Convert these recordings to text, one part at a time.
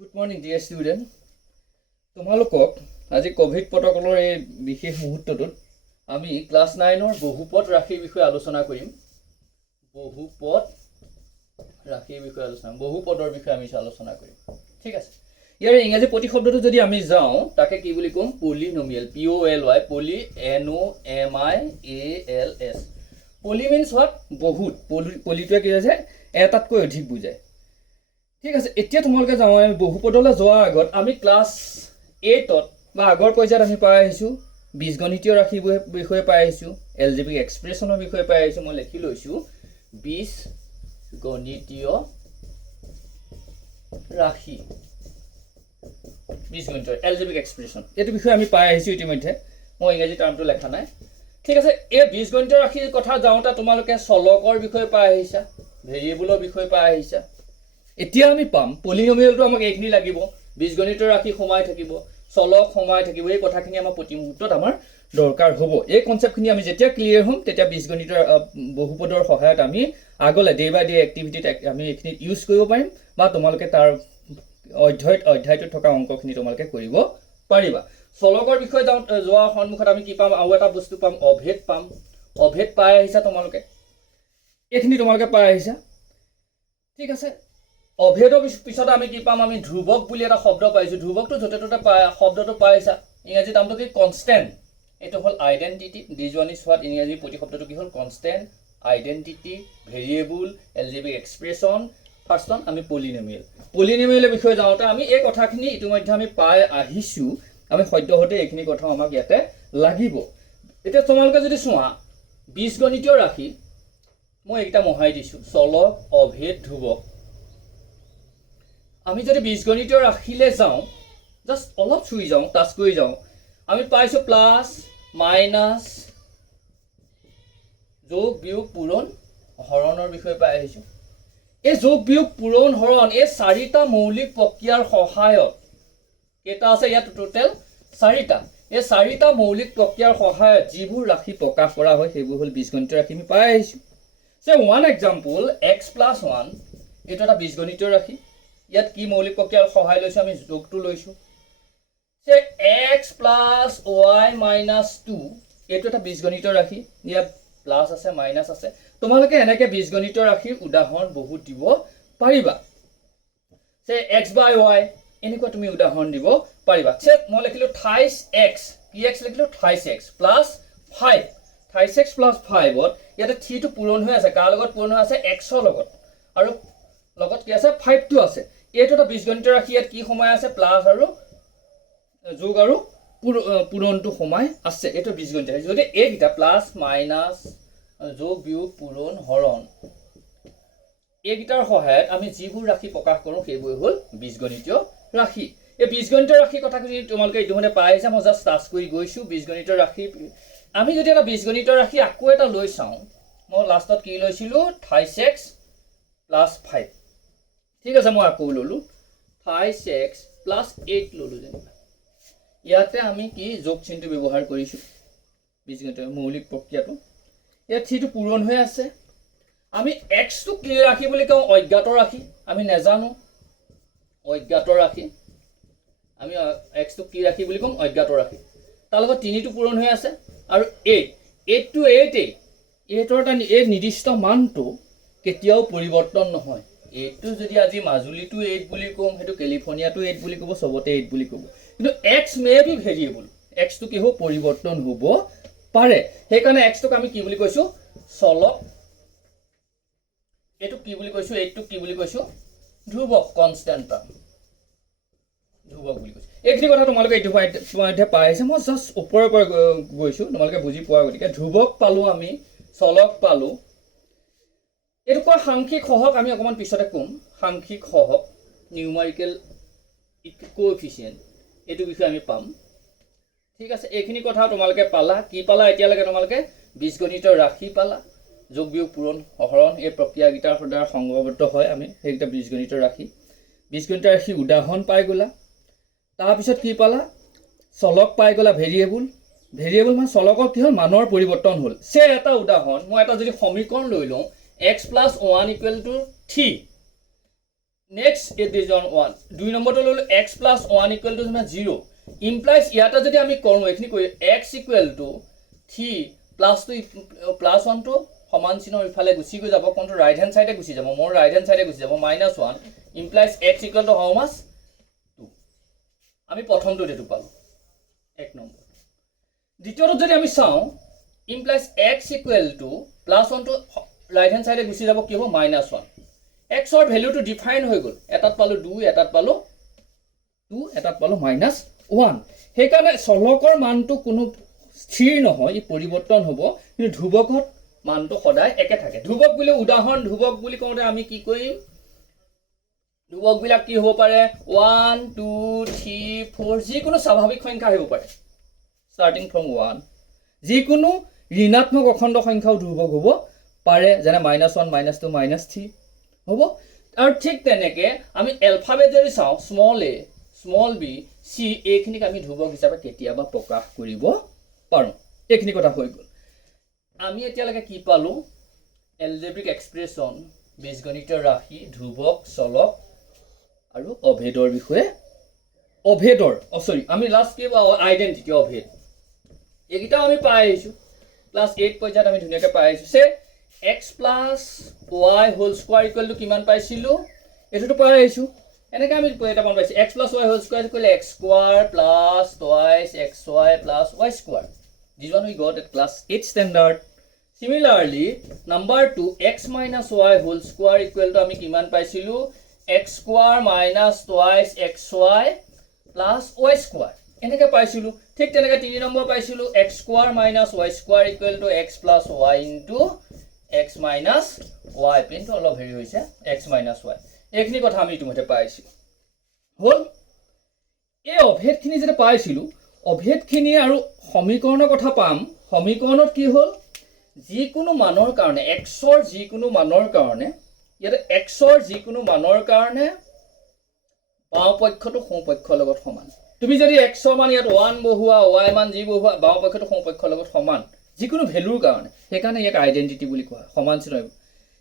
Good morning, dear student. তোমালোকক আজি Covid প্ৰটোকলৰ এই বিশেষ মুহূৰ্তটোত আমি ক্লাছ 9ৰ বহুপদ ৰাশিৰ বিষয়ে আলোচনা কৰিম। বহুপদৰ বিষয়ে আমি আলোচনা কৰিম। ঠিক আছে। ইয়াৰ ইংৰাজী প্ৰতিশব্দটো যদি আমি যাওঁ তাকে কি বুলি ক'ম? Polynomial, POLY, poly NOMIALS। Poly means what? বহুত। পলিটোৱে কি হৈছে? এটাতকৈ অধিক বুজায়। ঠিক আছে। এতিয়া তোমালোকে যাওঁ আমি বহুপদলৈ যোৱাৰ আগত আমি ক্লাছ 8ত বা আগৰ পৰ্যায়ত আমি পাই আহিছোঁ বীজগণিতীয় ৰাশিৰ বিষয়ে পাই আহিছোঁ, এলজেব্ৰিক এক্সপ্ৰেছনৰ বিষয়ে পাই আহিছোঁ। মই লিখি লৈছোঁ বীজগণিতীয় ৰাশি, বীজগণিতীয় এলজেব্ৰিক এক্সপ্ৰেছন, এইটো বিষয়ে আমি পাই আহিছোঁ ইতিমধ্যে। মই ইংৰাজী টাৰ্মটো লেখা নাই। ঠিক আছে। এই বীজগণিতীয় ৰাশিৰ কথা যাওঁতে তোমালোকে চলকৰ বিষয়ে পাই আহিছা, ভেৰিয়েবলৰ বিষয়ে পাই আহিছা। এতিয়া আমি পাম পলিনোমিয়েলটো আমাক এইখিনি লাগিব, বীজগণিতৰ ৰাশি সোমাই থাকিব, চলক সোমাই থাকিব। এই কথাখিনি আমাৰ প্ৰতি মুহূৰ্তত আমাৰ দৰকাৰ হ'ব। এই কনচেপ্টখিনি আমি যেতিয়া ক্লিয়াৰ হ'ম তেতিয়া বীজগণিতৰ বহুপদৰ সহায়ত আমি আগলৈ ডে বাই ডে এক্টিভিটিত আমি এইখিনি ইউজ কৰিব পাৰিম বা তোমালোকে তাৰ অধ্যায়টোত থকা অংকখিনি তোমালোকে কৰিব পাৰিবা। চলকৰ বিষয়ে যোৱাৰ সন্মুখত আমি কি পাম? আৰু এটা বস্তু পাম, অভেদ পাম। অভেদ পাই আহিছা তোমালোকে, এইখিনি তোমালোকে পাই আহিছা। ঠিক আছে। অভেদৰ পিছত আমি কি পাম? আমি ধ্ৰুৱক বুলি এটা শব্দ পাইছোঁ। ধ্ৰুৱকটো য'তে ত'তে শব্দটো পাইছা। ইংৰাজী নামটো কি? কনষ্টেণ্ট। এইটো হ'ল আইডেণ্টিটি। ডিজৱানি চোৱাত ইংৰাজী প্ৰতিশব্দটো কি হ'ল? Constant, identity, variable, algebraic expression. First one আমি পলিনোমিয়েল। পলিনোমিয়েলৰ বিষয়ে যাওঁতে আমি এই কথাখিনি ইতিমধ্যে আমি পাই আহিছোঁ। আমি সদ্যহতে এইখিনি কথাও আমাক ইয়াতে লাগিব। এতিয়া তোমালোকে যদি চোৱা বীজগণিতীয় ৰাশি, মই এইকেইটা মোহাৰি দিছোঁ, চলক, অভেদ, ধ্ৰুৱক। আমি যদি বীজগণিতীয় ৰাশিলৈ যাওঁ, জাষ্ট অলপ চুই যাওঁ, টাচ কৰি যাওঁ, আমি পাইছোঁ প্লাছ, মাইনাছ, যোগ, বিয়োগ, পূৰণ, হৰণৰ বিষয়ে পাই আহিছোঁ। এই যোগ, বিয়োগ, পূৰণ, হৰণ এই চাৰিটা মৌলিক প্ৰক্ৰিয়াৰ সহায়ত, কেইটা আছে ইয়াত টোটেল? চাৰিটা। এই চাৰিটা মৌলিক প্ৰক্ৰিয়াৰ সহায়ত যিবোৰ ৰাশি প্ৰকাশ কৰা হয় সেইবোৰ হ'ল বীজগণিতীয় ৰাশি। আমি পাই আহিছোঁ। ওৱান এক্সাম্পল, x+1, এইটো এটা বীজগণিতীয় ৰাশি। ইয়াত কি মৌলিক প্ৰক্ৰিয়াৰ সহায় লৈছোঁ? আমি যোগটো লৈছোঁ। x + y - 2, এইটো এটা বীজগণিতীয় ৰাশি। ইয়াত প্লাছ আছে, মাইনাছ আছে। তোমালোকে এনেকৈ বীজগণিতীয় ৰাশিৰ উদাহৰণ বহুত দিব পাৰিবা। x/y, এনেকুৱা তুমি উদাহৰণ দিব পাৰিবা। মই লিখিলোঁ 28x, কি x লিখিলোঁ? 28x + 5। 28x + 5ত ইয়াতে 3টো পূৰণ হৈ আছে। কাৰ লগত পূৰণ হৈ আছে? xৰ লগত। আৰু লগত কি আছে? 5টো আছে। এইটো এটা বীজগণিতীয় ৰাশি। ইয়াত কি সোমাই আছে? প্লাছ আৰু যোগ আৰু পূৰণটো সোমাই আছে। এইটো বীজগণিতীয় ৰাশি। যদি এইকেইটা প্লাছ, মাইনাছ, যোগ, বিয়োগ, পূৰণ, হৰণ এইকেইটাৰ সহায়ত আমি যিবোৰ ৰাশি প্ৰকাশ কৰোঁ সেইবোৰ হ'ল বীজগণিতীয় ৰাশি। এই বীজগণিতীয় ৰাশিৰ কথাখিনি তোমালোকে ইতিমধ্যে পাই আহিছা। মই জাষ্ট টাচ কৰি গৈছোঁ বীজগণিতীয় ৰাশি। আমি যদি এটা বীজগণিতীয় ৰাশি আকৌ এটা লৈ চাওঁ, মই লাষ্টত কি লৈছিলোঁ? 28x + 5। ঠিক আছে। মই আকৌ ল'লোঁ 28x + 8 ল'লোঁ যেনিবা। ইয়াতে আমি কি যোগ চিনটো ব্যৱহাৰ কৰিছোঁ, বীজগণিতীয় মৌলিক প্ৰক্ৰিয়াটো। ইয়াত 3টো পূৰণ হৈ আছে। আমি xটো কি ৰাশি বুলি কওঁ? অজ্ঞাত ৰাশি। আমি নাজানো অজ্ঞাত ৰাশি। আমি xটো কি ৰাশি বুলি ক'ম? অজ্ঞাত ৰাশি। তাৰ লগত 3টো পূৰণ হৈ আছে আৰু 8টো 8ই। এইটোৰ এটা এই নিৰ্দিষ্ট মানটো কেতিয়াও পৰিৱৰ্তন নহয়। 8টো যদি আজি মাজুলীটো 8 বুলি ক'ম, সেইটো কেলিফৰ্ণিয়াটো 8 বুলি ক'ব, চবতে 8 বুলি ক'ব। কিন্তু x মে বি ভেৰিয়েবল। xটো কি হ'ব? পৰিৱৰ্তন হ'ব পাৰে। সেইকাৰণে xটোক আমি কি বুলি কৈছোঁ? চলক। এইটোক কি বুলি কৈছোঁ? এইটোক কি বুলি কৈছোঁ? ধ্ৰুৱক, কনষ্টেণ্ট টাৰ্ম, ধ্ৰুৱক বুলি কৈছোঁ। এইখিনি কথা তোমালোকে ইতিমধ্যে পাই আহিছে। মই জাষ্ট ওপৰৰ পৰা গৈছোঁ, তোমালোকে বুজি পোৱা গতিকে। ধ্ৰুৱক পালোঁ আমি, চলক পালোঁ। এইটো কোৱা সাংখ্যিক সহগ আমি অকণমান পিছতে ক'ম। সাংখ্যিক সহগ, নিউমাৰিকেল কোএফিচিয়েণ্ট, এইটো বিষয়ে আমি পাম। ঠিক আছে। এইখিনি কথা তোমালোকে পালা। কি পালা এতিয়ালৈকে? তোমালোকে বীজগণিতৰ ৰাশি পালা, যোগ, বিয়োগ, পূৰণ, হৰণ এই প্ৰক্ৰিয়াকেইটাৰ দ্বাৰা সংঘবদ্ধ হয় আমি সেইকেইটা বীজগণিতৰ ৰাশি। বীজগণিতৰ ৰাশি উদাহৰণ পাই গ'লা। তাৰপিছত কি পালা? চলক পাই গ'লা, ভেৰিয়েবল। ভেৰিয়েবল মানে চলকৰ কি হ'ল? মানৰ পৰিৱৰ্তন হ'ল। এটা উদাহৰণ, মই এটা যদি সমীকৰণ লৈ লওঁ x + 1 = 3, next it is on 1 2 নম্বৰটো ললো x plus 1 equal to 0 implies ইয়াটা যদি আমি কৰো এখিনি কই x equal to 3 plus 1 টো সমান চিহ্ন ইফালে গুছি গৈ যাব কোনটো ৰাইট হ্যান্ড সাইডে গুছি যাব মোৰ ৰাইট হ্যান্ড সাইডে গুছি যাব -1 implies x equal to how much 2 আমি প্ৰথমটো এটো পালো এক নম্বৰ দ্বিতীয়টো যদি আমি চাও implies x equal to plus 1 to right hand side গুছি যাব কি হ'ব -1 x or value to define হৈ গল এটাত পালো 2 এটাত পালো 2 এটাত পালো -1 সেই কাৰণে চলকৰ মানটো কোনো স্থিৰ নহয় ই পৰিৱৰ্তন হ'ব কিন্তু ধ্ৰুৱকত মানটো সদায় একে থাকে ধ্ৰুৱক বুলি উদাহৰণ ধ্ৰুৱক বুলি কওঁতে আমি কি কৰিম ধ্ৰুৱক বিলাক কি হ'ব পাৰে 1 2 3 4 যিকোনো স্বাভাৱিক সংখ্যা হ'ব পাৰে starting from 1 যিকোনো ঋণাত্মক অখণ্ড সংখ্যাও ধ্ৰুৱক হ'ব পাৰে যেনে -1 -2 -3 হ'ব আৰু ঠিক তেনেকে আমি এলফাবেট যদি চাও small a small b c এইখিনিক আমি ধ্ৰুৱক হিচাপে কেতিয়াবা প্ৰকাশ কৰিব পাৰো এইখিনি কথা হৈ গল আমি এতিয়ালৈকে কি পালো এলজেব্ৰিক এক্সপ্ৰেছন বীজগণিতৰ ৰাশি ধ্ৰুৱক চলক আৰু অভেদৰ বিষয়ে অভেদৰ সৰি আমি লাষ্ট কি আইডেন্টিটি অভেদ এইকিটা আমি পাই আহিছো ক্লাস 8 পৰ্যায়ত আমি ধুনিয়াকৈ পাই আহিছো সে x plus y whole square equal to কিমান পাইছিলো এটোটো পাই আহিছো এনেকৈ আমি এটা মান পাইছো x plus y whole square equal to x square plus twice xy plus y square this one we got at class 8 standard similarly number 2 x minus y whole square equal to আমি কিমান পাইছিলো x square minus twice xy plus y square এনেকৈ পাইছিলো ঠিক তেনেকৈ 3 number পাইছিলো x square minus y square equal to x plus y into x minus y পিনটো অলপ হেৰি হৈছে x minus y এইখিনি কথা আমি ইতিমধ্যে পাইছো হল এই অভেদখিনি যেটা পাইছিলো অভেদখিনি আৰু সমীকৰণৰ কথা পাম সমীকৰণত কি হল যিকোনো মানৰ কাৰণে x ৰ যিকোনো মানৰ কাৰণে ইয়াতে x ৰ যিকোনো মানৰ কাৰণে বাও পক্ষটো সোঁ পক্ষৰ লগত সমান তুমি যদি x ৰ মান ইয়াত 1 বহুৱা y মান যি বহুৱা বাও পক্ষটো সোঁ পক্ষৰ লগত সমান যিকোনো ভ্যালুৰ কাৰণে সেইকাৰণে ইয়াক আইডেন্টিটি বুলি কোৱা সমান চিহ্ন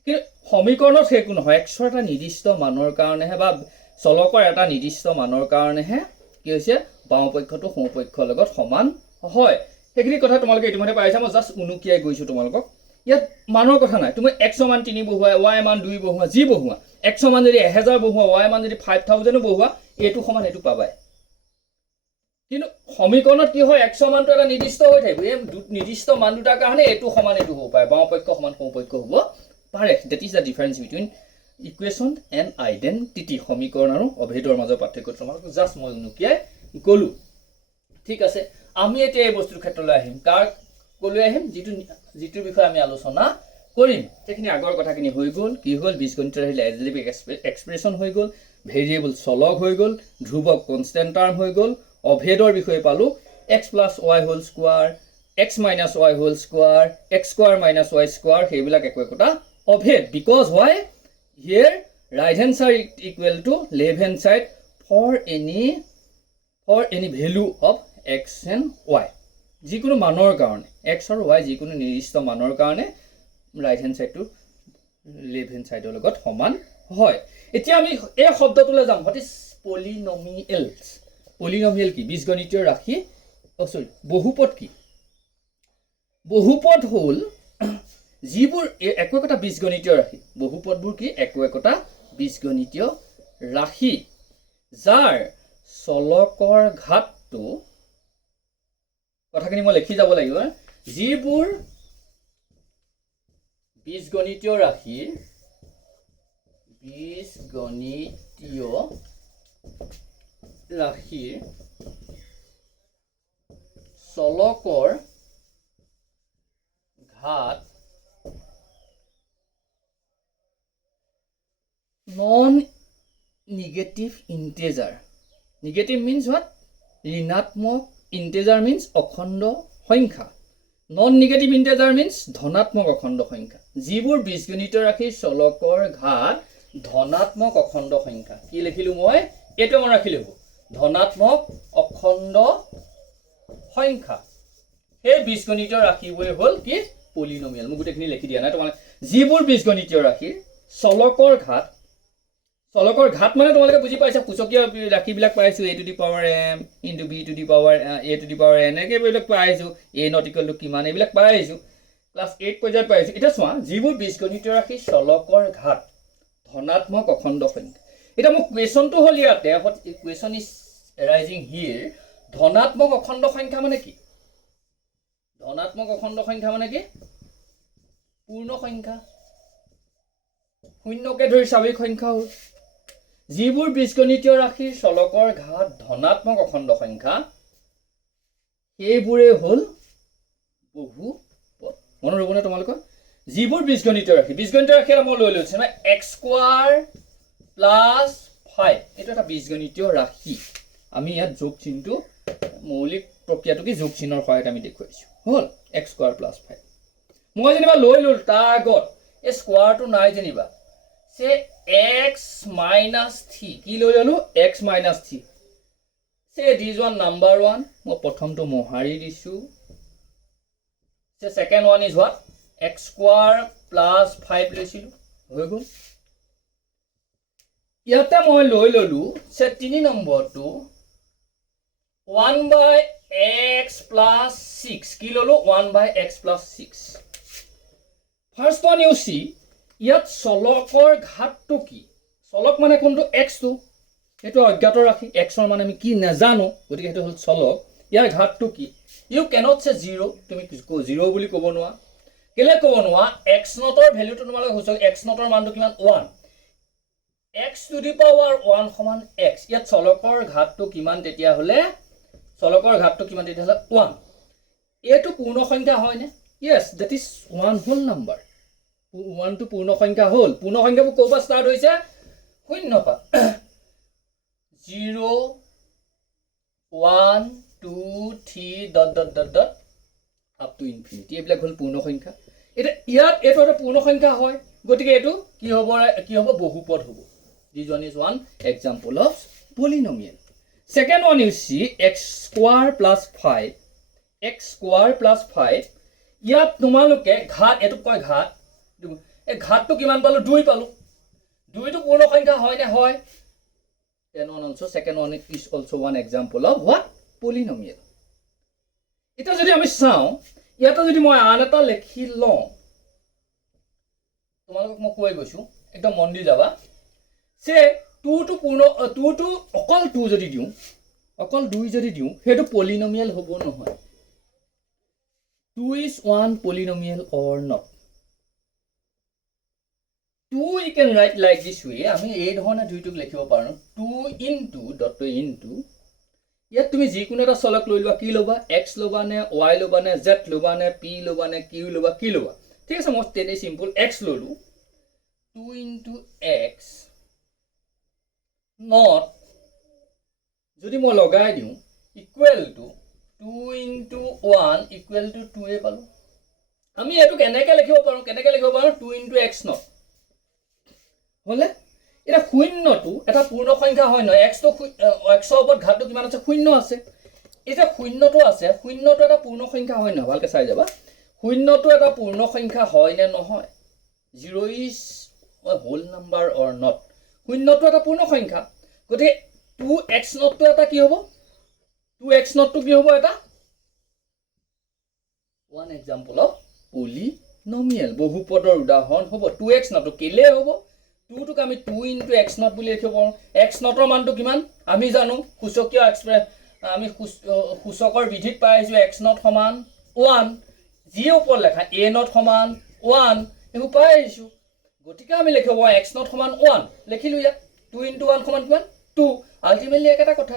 কিন্তু সমীকৰণত হেকু নহয় x ৰ এটা নিৰ্দিষ্ট মানৰ কাৰণেহে বা চলকৰ এটা নিৰ্দিষ্ট মানৰ কাৰণেহে কি হৈছে বাও পক্ষটো সোঁ পক্ষৰ লগত সমান হয় সেইখিনি কথা তোমালোকে ইতিমধ্যে পাইছা মই জাস্ট উনুকিয়াই গৈছো তোমালোকক ইয়াত মানৰ কথা নাই তুমি x মান 3 বহুৱা y মান 2 বহুৱা যি বহুৱা x মান যদি 1000 বহুৱা y মান যদি 5000 বহুৱা এটো সমান এটো পাবাই কিন্তু সমীকৰণত কি হয় x মানটো এটা নিৰ্দিষ্ট হৈ থাকিব এই নিৰ্দিষ্ট মান দুটাৰ কাৰণে এটো সমান এটো হ'ব পাৰে বাও পক্ষ সমান সোঁ পক্ষ হ'ব পাৰে that is the difference between equation and identity সমীকৰণ আৰু অভেদৰ মাজৰ পাৰ্থক্য তোমাক জাস্ট মই উনুকিয়াই গলো ঠিক আছে আমি এতিয়া এই বস্তুৰ ক্ষেত্ৰলৈ আহিম কাৰ কলৈ আহিম যিটো বিষয় আমি আলোচনা কৰিম এইখিনি আগৰ কথাখিনি হৈ গল কি হল বীজগণিতৰ আহিলে এলজেব্ৰিক এক্সপ্ৰেছন হৈ গল ভেৰিয়েবল চলক হৈ গল ধ্ৰুৱক কনস্ট্যান্ট টাৰ্ম হৈ গল অভেদৰ বিষয়ে পালো x plus y whole square x minus y whole square x square minus y square সেইবিলাক একোটা অভেদ because why here right hand side equal to left hand side for any value of x and y যিকোনো মানৰ কাৰণে x আৰু y যিকোনো নিৰ্দিষ্ট মানৰ কাৰণে right hand side to left hand side লগত সমান হয় এতিয়া আমি এই শব্দটোলৈ যাম what is polynomials polynomial কি বীজগণিতীয় ৰাশি সৰি বহুপদ কি বহুপদ হল যিবোৰ একোটা বীজগণিতীয় ৰাশি বহুপদবোৰ কি একোটা বীজগণিতীয় ৰাশি যাৰ চলকৰ ঘাতটো কথাখিনি মই লিখি যাব লাগিব যিবোৰ বীজগণিতীয় ৰাশিৰ চলকৰ ঘাত non-negative integer. Negative means what? ঋণাত্মক integer means অখণ্ড সংখ্যা. Non-negative integer means ধনাত্মক অখণ্ড সংখ্যা. যিবোৰ বীজগণিত ৰাশিৰ চলকৰ ঘাত ধনাত্মক অখণ্ড সংখ্যা. কি লিখিলো মই? এটো মন ৰাখিলে হ'ব. ধনাত্মক অখণ্ড সংখ্যা. এই বীজগণিতীয় ৰাশিবোৰ হ'ল কি পলিনোমিয়াল. মই গুটেখিনি লিখি দিয়া নাই তোমাক যিবোৰ বীজগণিতীয় ৰাশিৰ চলকৰ ঘাত চলকৰ ঘাত মানে তোমালোকে বুজি পাইছা সূচকীয় ৰাশিবিলাক পাইছো a to the power m into b to the power a to the power n এনেকৈ এইবিলাক পাইছো a নট ইকুৱেল টু কিমান এইবিলাক পাইছো ক্লাছ 8 পৰ্যায়ত পাইছো এতিয়া চোৱা যিবোৰ বীজগণিত ৰাশি চলকৰ ঘাত ধনাত্মক অখণ্ড সংখ্যা এটা মোৰ কুৱেশ্যনটো হ'ল ইয়াতে কুৱেশ্যন ইজ এৰাইজিং হিয়াৰ ধনাত্মক অখণ্ড সংখ্যা মানে কি ধনাত্মক অখণ্ড সংখ্যা মানে কি পূৰ্ণ সংখ্যা শূন্যকে ধৰি স্বাভাৱিক সংখ্যা হ'ল যিবোৰ বীজগণিতীয় ৰাশিৰ চলকৰ ঘাত ধনাত্মক অখণ্ড সংখ্যা সেইবোৰে হ'ল বহুপদ মনত ৰ'বনে তোমালোকৰ যিবোৰ বীজগণিতীয় ৰাশি এটা মই লৈ লৈছো x স্কোৱাৰ প্লাছ 5 এইটো এটা বীজগণিতীয় ৰাশি আমি ইয়াত যোগ চিহ্নটো মৌলিক প্ৰক্ৰিয়াটো কি যোগ চিহ্নৰ সহায়ত আমি দেখুৱাইছো হ'ল x স্কোৱাৰ প্লাছ 5 মই যেনিবা লৈ ল'লো তাৰ আগত এই স্কোৱাৰটো নাই যেনিবা সে x minus 3 কি লৈ ল'লো x minus 3 সে দিজ ওৱান নাম্বাৰ 1 মই প্ৰথমটো মহাৰি দিছো সে second one is what x square plus 5 লৈছিলো হৈ গ'ল ইয়াতে মই লৈ ল'লো সে 3 নম্বৰটো 1 by x plus 6 কি ল'লো 1 by x plus 6 first one you see ইয়াত চলকৰ ঘাতটো কি চলক মানে কোনটো x টো এটো অজ্ঞাত ৰাখি x ৰ মানে আমি কি নাজানো গতিকে এটো হ'ল চলক ইয়াৰ ঘাতটো কি ইউ ক্যানট সে 0 তুমি 0 বুলি ক'ব নোৱা কেলে ক'ব নোৱা x নটৰ ভ্যালুটো তোমালৈ হৈছে x নটৰ মানটো কিমান 1 x টু দি পাৱাৰ 1 সমান x ইয়াত চলকৰ ঘাতটো কিমান তেতিয়া হলে চলকৰ ঘাতটো কিমান তেতিয়া হলে 1 এটো পূৰ্ণ সংখ্যা হয় নে yes that is one whole number 1 to পূৰ্ণ সংখ্যা হল পূৰ্ণ সংখ্যাবোৰ কোপা স্টাৰ্ট হৈছে শূন্য পা 0 1 2 3 dot dot dot dot up to infinity এইবিলাক হল পূৰ্ণ সংখ্যা এটা ইয়াত এটো এটা পূৰ্ণ সংখ্যা হয় গতিকে এটো কি হ'ব বহুপদ হ'ব this one is one example of polynomial second one you see x square plus 5 x square plus 5 ইয়াত তোমালোকে ঘাত এটো কয় ঘাত এই ঘাতটো কিমান পালো 2 পালো 2 টো পূৰ্ণ সংখ্যা হয় নে হয় then one also second one is also one example of what polynomial এটা যদি আমি চাও ইয়াত যদি মই আন এটা লিখি লওঁ তোমালোকক মই কৈ গৈছো একদম মন দি যাবা সে 2 টো পূৰ্ণ 2 টো অকল 2 যদি দিও অকল 2 যদি দিও হেটো পলিনোমিয়াল হ'ব নহয় 2 is one polynomial or not 2 you can write like this way আমি এই ধৰণে 2 টোক লিখিব পাৰো 2 into dot into ইয়াত তুমি যিকোনো এটা চলক লৈ লোৱা কি লবা x লবা নে y লবা নে z লবা নে p লবা নে q লবা কি লবা ঠিক আছে মই তেনে সিম্পল x ললো 2 into x not যদি মই লগাই দিও equal to 2 into 1 equal to 2 এ পালো আমি এটো কেনেকৈ লিখিব পাৰো 2 into x not হলে এটা শূন্যটো এটা পূৰ্ণ সংখ্যা হয় ন x তো x ৰ ওপৰত ঘাতটো কিমান আছে শূন্য আছে এটা শূন্যটো আছে শূন্যটো এটা পূৰ্ণ সংখ্যা হয় না ভালকে চাই যাবা শূন্যটো এটা পূৰ্ণ সংখ্যা হয় নে নহয় 0 is a whole number or not শূন্যটো এটা পূৰ্ণ সংখ্যা গতিকে 2x not টো এটা কি হ'ব 2x not টো কি হ'ব এটা one example of polynomial বহুপদৰ উদাহৰণ হ'ব 2x not টো কেলে হ'ব 2 টোক আমি 2 into x not বুলি লিখিব পাৰো x not ৰ মানটো কিমান আমি জানো সূচকীয় এক্সপ্ৰেছ আমি সূচকৰ বিধিত পাইছো x not সমান 1 যি ওপৰ লেখা a not সমান 1 এহু পাইছো গতিকে আমি লিখিব x not সমান 1 লিখিলো ইয়াত 2 into 1 সমান কিমান 2 আলটিমেটলি একটা কথা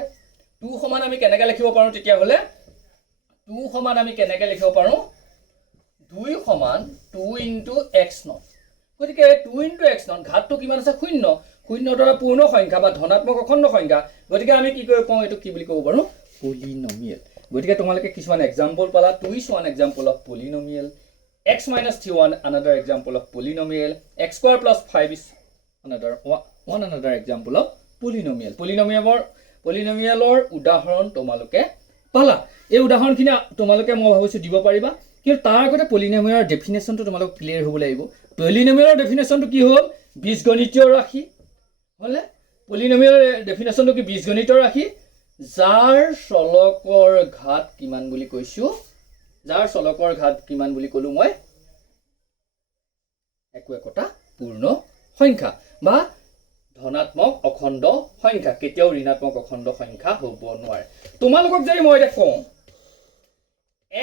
2 সমান আমি কেনেকৈ লিখিব পাৰো তেতিয়া হলে 2 সমান আমি কেনেকৈ লিখিব পাৰো 2 সমান 2 into x not গতিকে 2 into x not ঘাতটো কিমান আছে শূন্য শূন্যৰ পূৰ্ণ সংখ্যা বা ধনাত্মক অখণ্ড সংখ্যা গতিকে আমি কি কৰিব পাৰো এটো কি বুলি ক'ব পাৰো পলিনোমিয়াল গতিকে তোমালোকে কিছুমান এক্সাম্পল পালা 2 is one example of polynomial x minus 3 one another example of polynomial x square plus 5 is another example of polynomial polynomialৰ উদাহৰণ তোমালোকে পালা এই উদাহৰণখিনি তোমালোকে মই ভাবিছো দিব পাৰিবা কিন্তু তাৰ আগতে পলিনোমিয়ালৰ ডেফিনেশনটো তোমালোক ক্লিয়াৰ হ'ব লাগিব পলিনোমিয়ালৰ ডেফিনেশনটো কি হ'ল বীজগণিতীয় ৰাশি হলে পলিনমিয়াল ডেফিনেশ্যনটো কি বীজগণিতৰ ৰাশি যাৰ চলকৰ ঘাত কিমান বুলি কৈছো যাৰ চলকৰ ঘাত কিমান বুলি কলো মই একোটা পূৰ্ণ সংখ্যা বা ধনাত্মক অখণ্ড সংখ্যা কেতিয়াও ঋণাত্মক অখণ্ড সংখ্যা হ'ব নোৱাৰে তোমালোকক যদি মই এটা কওঁ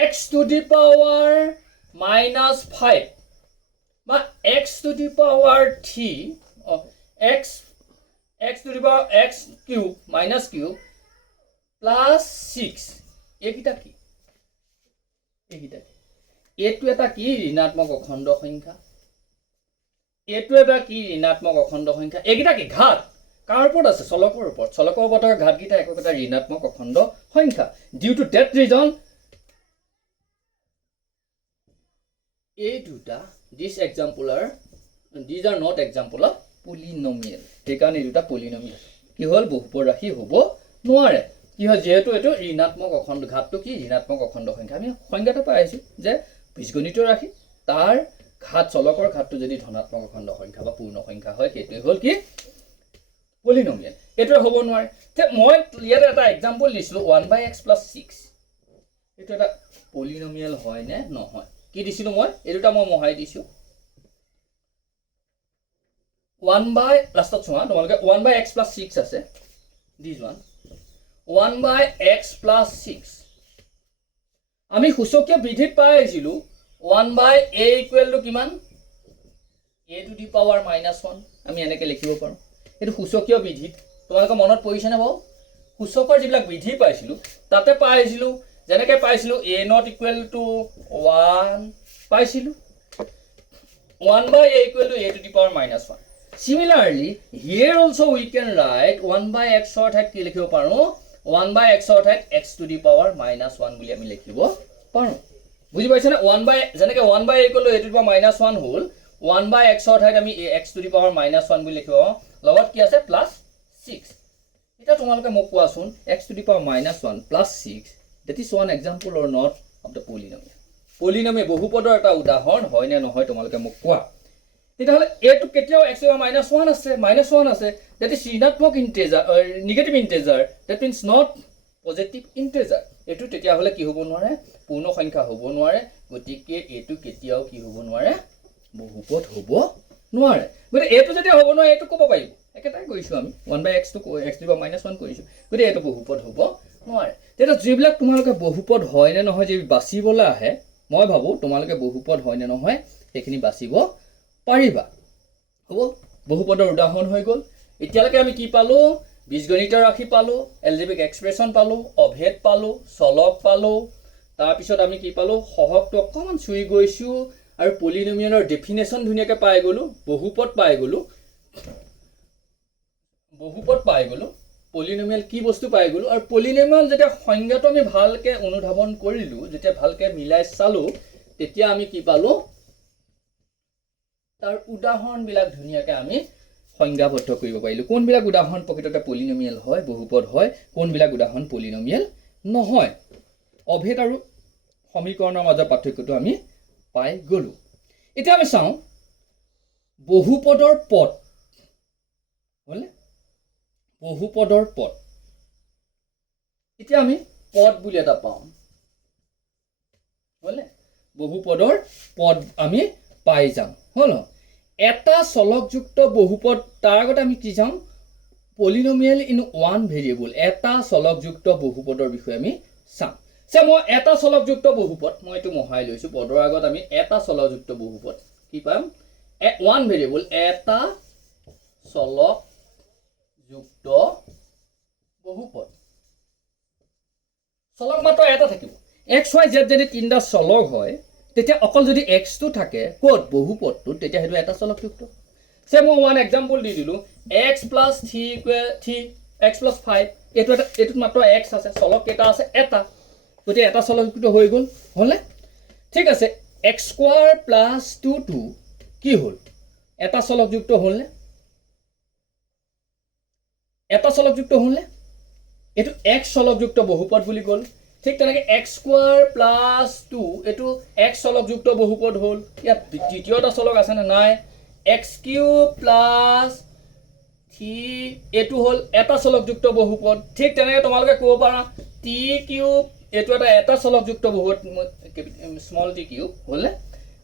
x to the power minus 5 বা x to the power 3 x to the power x cube minus cube plus 6 এইটা কি এইটো এটা কি ঋণাত্মক অখণ্ড সংখ্যা এইটো এটা কি ঋণাত্মক অখণ্ড সংখ্যা এইটা কি ঘাত কাৰ ওপৰত আছে চলকৰ ওপৰত ঘাতকেইটা একোটা ঋণাত্মক অখণ্ড সংখ্যা ডিউ টু দ্যাট ৰিজন এই দুটা these are not example of polynomial সেইকাৰণে দুটা পলিনমিয়াল কি হল বহুপদ ৰাশি হ'ব নোৱাৰে কি হয় যেহেতু এটো ঋণাত্মক অখণ্ড ঘাতটো কি ঋণাত্মক অখণ্ড সংখ্যা আমি সংজ্ঞাটো পাইছো যে বীজগণিতৰ ৰাশি তাৰ ঘাত চলকৰ ঘাতটো যদি ধনাত্মক অখণ্ড সংখ্যা বা পূৰ্ণ সংখ্যা হয় সেইটোই হল কি পলিনমিয়াল এটো হ'ব নোৱাৰে তে মই ইয়াত এটা एग्जांपल দিছিলো 1/x + 6 এটো এটা পলিনমিয়াল হয় নে নহয় কি দিছিলো মই এই দুটা মই মহাই দিছো 1 লাষ্টত চোৱা তোমালোকে 1/x + 6 আছে this one 1/x + 6 আমি সূচকীয় বিধিত পাইছিলো 1/a = কিমান a to the power -1 আমি এনেকৈ লিখিব পাৰো এটো সূচকীয় বিধিত তোমালোকে মনত পৰিছে নে বাও সূচকৰ যিবিলাক বিধি পাইছিলো তাতে পাইছিলো যেনেকৈ পাইছিলো a0 = 1 পাইছিলো 1/a = a to the power -1 similarly here also we can write 1/x অৰ্থাৎ কি লিখিব পাৰো 1/x অৰ্থাৎ x to the power -1 বুলি আমি লিখিব পাৰো বুজি পাইছা না 1/a যেনেকৈ 1/a = a to the power -1 hall 1/x অৰ্থাৎ আমি x to the power -1 বুলি লিখিব লগত কি আছে +6 এটা তোমালোকে মোক কোৱাচোন x to the power -1 +6 that is one example or not of the polynomial বহুপদৰ এটা উদাহৰণ হয় নে নহয় তোমালোকে মোক কোৱা তেতিয়াহলে এটো কেতিয়াও x to the power -1 আছে that is ঋণাত্মক integer negative integer that means not positive integer এটো তেতিয়া হলে কি হ'ব নোৱাৰে পূৰ্ণ সংখ্যা হ'ব নোৱাৰে গতিকে এটো কেতিয়াও কি হ'ব নোৱাৰে বহুপদ হ'ব নোৱাৰে গতিকে এটো যদি হ'ব নোৱাৰে এটো ক'ব পাৰিব একেটাই কৈছো আমি 1/x to x to the power -1 কৈছো গতিকে এটো বহুপদ হ'ব নোৱাৰে তেটা যিবিলাক তোমালোকে বহুপদ হয় নে নহয় যে বাছিবলৈ আহে মই ভাবো তোমালোকে বহুপদ হয় নে নহয় সেইখিনি বাছিব পাৰিবা হ'ব বহুপদৰ উদাহৰণ হৈ গল এতিয়ালৈকে আমি কি পালো বীজগণিতৰ ৰাশি পালো এলজেব্ৰিক এক্সপ্ৰেছন পালো অভেদ পালো চলক পালো তাৰ পিছত আমি কি পালো সহগটো অকমান চুই গৈছো আৰু পলিনমিয়ালৰ ডেফিনেশ্যন ধুনিয়াকে পাই গলো বহুপদ পাই গলো পলিনমিয়াল কি বস্তু পাই গলো আৰু পলিনমিয়াল যেতিয়া সংজ্ঞাটো আমি ভালকে অনুধাৱন কৰিলো যেতিয়া ভালকে মিলাই চালো তেতিয়া আমি কি পালো তাৰ উদাহৰণ বিলাক ধুনিয়াকে আমি সংজ্ঞাবদ্ধ কৰিব পাৰিলো কোনবিলাক উদাহৰণ প্ৰকৃততে পলিনমিয়াল হয় বহুপদ হয় কোনবিলাক উদাহৰণ পলিনমিয়াল নহয় অভেদ আৰু সমীকৰণৰ মাজৰ পাৰ্থক্যটো আমি পাই গলো এতিয়া আমি চাও বহুপদৰ পদ হলে বহুপদৰ পদ এতিয়া আমি পদ বুলি এটা পাম হলে বহুপদৰ পদ আমি পাই যাম হল এটা চলকযুক্ত বহুপদ তাৰ আগতে আমি কি চাম পলিনমিয়াল ইন ওৱান ভেৰিয়েবল এটা চলকযুক্ত বহুপদৰ বিষয়ে আমি চাম সে মই এটা চলকযুক্ত বহুপদ মই এটো মহাই লৈছো পদৰ আগত আমি এটা চলকযুক্ত বহুপদ কি পাম ওৱান ভেৰিয়েবল এটা চলকযুক্ত বহুপদ চলক মাত্ৰ এটা থাকিব x y z যদি তিনটা চলক হয় তেতিয়া অকল যদি x টো থাকে কোড বহুপদটো তেতিয়া হেতু এটা চলকযুক্ত সে মই ওয়ান एग्जांपल দি দিলু x + 3 x + 5 এটো মাত্ৰ x আছে চলক কেটা আছে এটা গতি এটা চলকযুক্ত হৈ গল হলে ঠিক আছে x² + 2 কি হল এটা চলকযুক্ত হলনে এটা চলকযুক্ত হলনে এটো x চলকযুক্ত বহুপদ বুলি গল ঠিক তেনেকে x² + 2 এটো x চলকযুক্ত বহুপদ হল ইয়াত তৃতীয়টা চলক আছে না নাই x³ + এইটো হ'ল এটা চলকযুক্ত বহুপদ ঠিক তেনেকৈ তোমালোকে ক'ব পাৰা টি কিউব এইটো এটা চলকযুক্ত বহুপদ স্মল টি কিউব হ'লে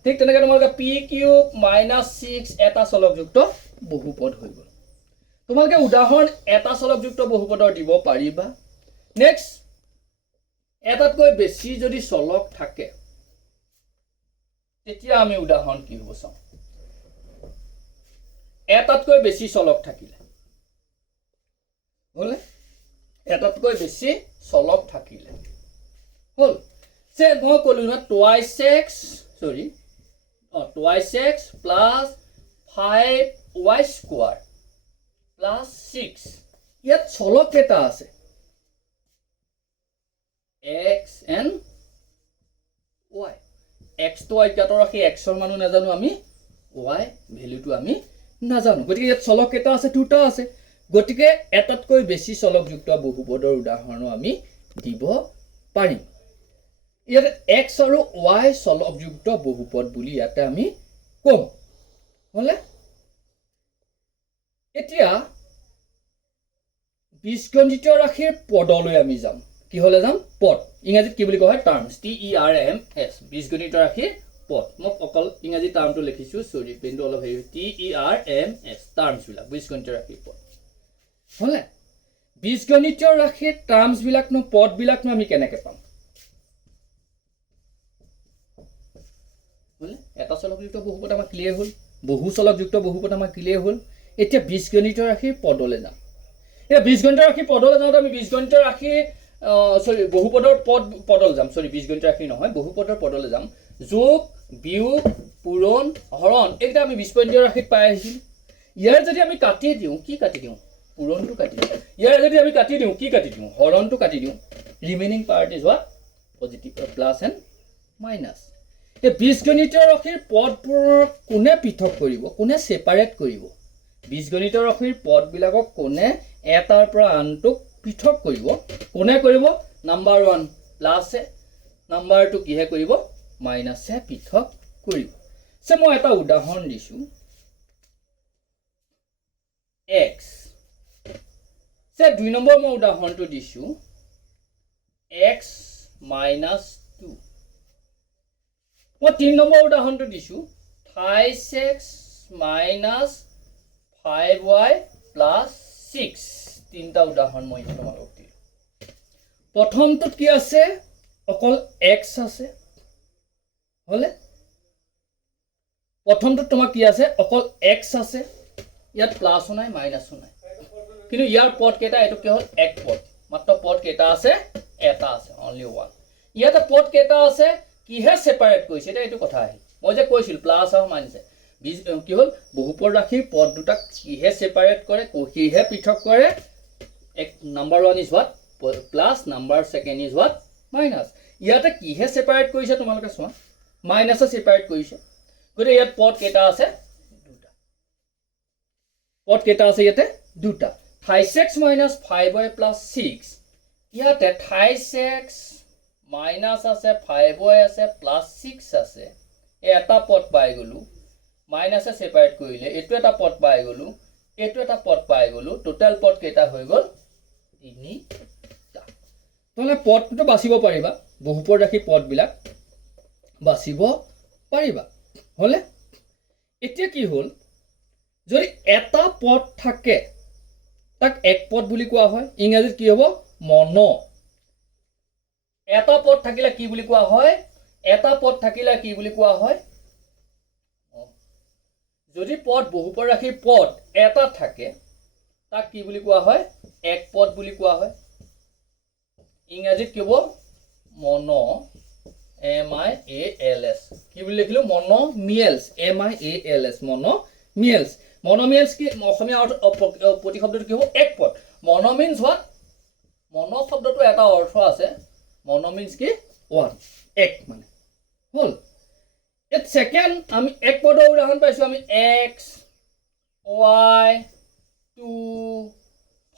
ঠিক তেনেকৈ তোমালোকে পি কিউব মাইনাছ 6 এটা চলকযুক্ত বহুপদ হৈ গ'ল তোমালোকে উদাহৰণ এটা চলকযুক্ত বহুপদৰ দিব পাৰিবা নেক্সট এটাতকৈ বেছি যদি চলক থাকে তেতিয়া আমি উদাহৰণ কি হ'ব চাওঁ এটাতকৈ বেছি চলক থাকিলে হ'লে এটাতকৈ বেছি চলক থাকিলে হ'ল সে মই ক'লো না twice x plus 5y square plus 6 ইয়াত চলক কেইটা আছে x and y x তো অজ্ঞাত ৰাখি x ৰ মানো নাজানো আমি y ভ্যালুটো আমি নাজানো গতিকে ইয়াত চলক কেইটা আছে দুটা আছে গতিকে এটাতকৈ বেছি চলকযুক্ত বহুপদৰ উদাহৰণ আমি দিব পাৰিম ইয়াত x আৰু y চলকযুক্ত বহুপদ বুলি ইয়াতে আমি কম হলে এতিয়া বীজগণিত ৰাশিৰ পদলৈ আমি যাম কি হলে যাম পদ ইংৰাজীত কি বুলি কোৱা হয় টাৰ্মছ TERMS বীজগণিত ৰাশিৰ পদ মই অকল ইংৰাজী টাৰ্মটো লিখিছো সৰি পেনটো অলপ হেৰি TERMS টাৰ্মছ বিলাক বীজগণিত ৰাশিৰ পদ হলে বীজগণিত ৰাশিৰ টাৰ্মছ বিলাক ন পদ বিলাক ন আমি কেনেকৈ পাম হলে এটা চলকযুক্ত বহুপদ আমাৰ ক্লিয়াৰ হ'ল বহু চলকযুক্ত বহুপদ আমাৰ ক্লিয়াৰ হ'ল এতিয়া বীজগণিত ৰাশিৰ পদলৈ যাম এতিয়া বীজগণিত ৰাশিৰ পদলৈ যাওঁতে আমি বীজগণিত ৰাশিৰ সৰি বহুপদৰ পদলৈ যাম সৰি বীজগণিত ৰাশি নহয় বহুপদৰ পদলৈ যাম যোগ বিয়োগ পূৰণ হৰণ এইটা আমি বীজগণিত ৰাশিত পাই আহিছিল ইয়াৰ যদি আমি কাটি দিওঁ কি কাটি দিওঁ পূৰণটো কাটি দিওঁ ইয়াৰ যদি আমি কাটি দিওঁ কি কাটি দিওঁ হৰণটো কাটি দিওঁ remaining part is what positive plus and minus এই বীজগণিত ৰাশিৰ পদবোৰ কোনে পৃথক কৰিব কোনে সেপাৰেট কৰিব বীজগণিত ৰাশিৰ পদবিলাকক কোনে এটাৰ পৰা আনটোক পৃথক কৰিব কোনে কৰিব নাম্বাৰ 1 প্লাছ নাম্বাৰ 2 কিহে কৰিব মাইনাছ পৃথক কৰিব সে মই এটা উদাহৰণ দিছো x সে 2 নম্বৰ মই উদাহৰণটো দিছো x minus 2 মই 3 নম্বৰ উদাহৰণটো দিছো 28x minus 5y plus 6 তিনটা উদাহৰণ মই তোমালোকক দিলো প্ৰথমটোত কি আছে অকল x আছে হলে প্ৰথমটোত তোমাৰ কি আছে অকল x আছে ইয়াত প্লাস নাই মাইনাস নাই কিন্তু ইয়াৰ পদ কেটা এটো কি হল এক পদ মাত্ৰ পদ কেটা আছে এটা আছে অনলি ওয়ান ইয়াতে পদ কেটা আছে কিহে সেপাৰেট কৰিছে এটা এটো কথা আহি মই যে কৈছিল প্লাস আৰু মাইনাস কি হল বহুপদ ৰাশি পদ দুটা কিহে সেপাৰেট কৰে কিহে পৃথক কৰে এক number 1 is what plus number 2 is what minus ইয়াতে কিহে সেপাৰেট কৰিছে তোমালোকে চোৱা মাইনাসে সেপাৰেট কৰিছে গৰে ইয়াত পদ কেটা আছে দুটা পদ কেটা আছে ইয়াতে দুটা 28x minus 5y plus 6 ইয়াতে 28x minus আছে 5y আছে plus 6 আছে এটা পদ পাই গলো মাইনাসে সেপাৰেট কৰিলে এটো এটা পদ পাই গলো এটো এটা পদ পাই গলো টোটাল পদ কেটা হৈ গল 3টা তলে পদটো বাছিব পাৰিবা বহুপদ ৰাখি পদ বিলাক বাছিব পাৰিবা হলে এতিয়া কি হল যদি এটা পদ থাকে তাক এক পদ বুলি কোৱা হয় ইংৰাজীত কি হ'ব মন এটা পদ থাকিলে কি বুলি কোৱা হয় এটা পদ থাকিলে কি বুলি কোৱা হয় যদি পদ বহুপদ ৰাখি পদ এটা থাকে তাক কি বুলি কোৱা হয় এক পদ বুলি কোৱা হয় ইংৰাজীত কি হ'ব মন MIALS কি বুলি লিখিলো মনোমিয়েলস MIALS মনোমিয়েলস মনোমিয়েলস কি অসমীয়া প্ৰতিশব্দটো কি হ'ব এক পদ মনো মিন্স হোৱাট মনো শব্দটো এটা অৰ্থ আছে মনো মিন্স কি ওয়ান এক মানে হল এট সেকেন্ড আমি এক পদৰ উদাহৰণ পাইছো আমি x y 2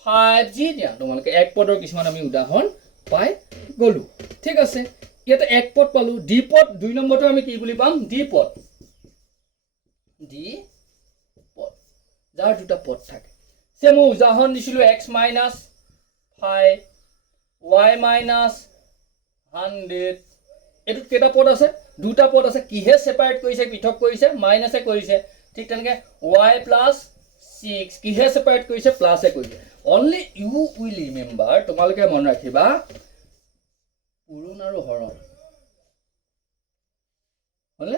5 জি দিয়া তোমালোকে এক পদৰ কিছুমান আমি উদাহৰণ পাই গলো ঠিক আছে ইয়াতে এক পদ পালো ডি পদ 2 নম্বৰটো আমি কি বুলি পাম ডি পদ যাৰ দুটা পদ থাকে সে মই উদাহৰণ দিছিলোঁ x minus 5 y minus 100 এটুত কেইটা পদ আছে দুটা পদ আছে কিহে সেপাৰেট কৰিছে পৃথক কৰিছে মাইনাসে কৰিছে ঠিক তেনেকে y plus 6 কিহে সেপাৰেট কৰিছে প্লাসে কৰিছে only you will remember তোমালোকে মন ৰাখিবা পূৰণ আৰু হৰণ হলে